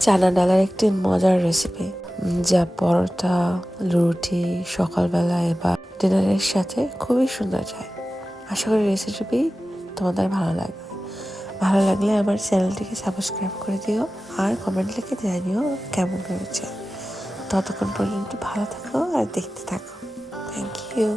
চানা ডালের একটি মজার রেসিপি, যা পরোটা, রুটি, সকালবেলায় বা ডিনারের সাথে খুবই সুন্দর যায়। আশা করি রেসিপি তোমাদের ভালো লাগবে। ভালো লাগলে আমার চ্যানেলটিকে সাবস্ক্রাইব করে দিও আর কমেন্ট লিখে জানিও কেমন হয়েছে। ততক্ষণ পর্যন্ত ভালো থাকো আর দেখতে থাকো। Thank you.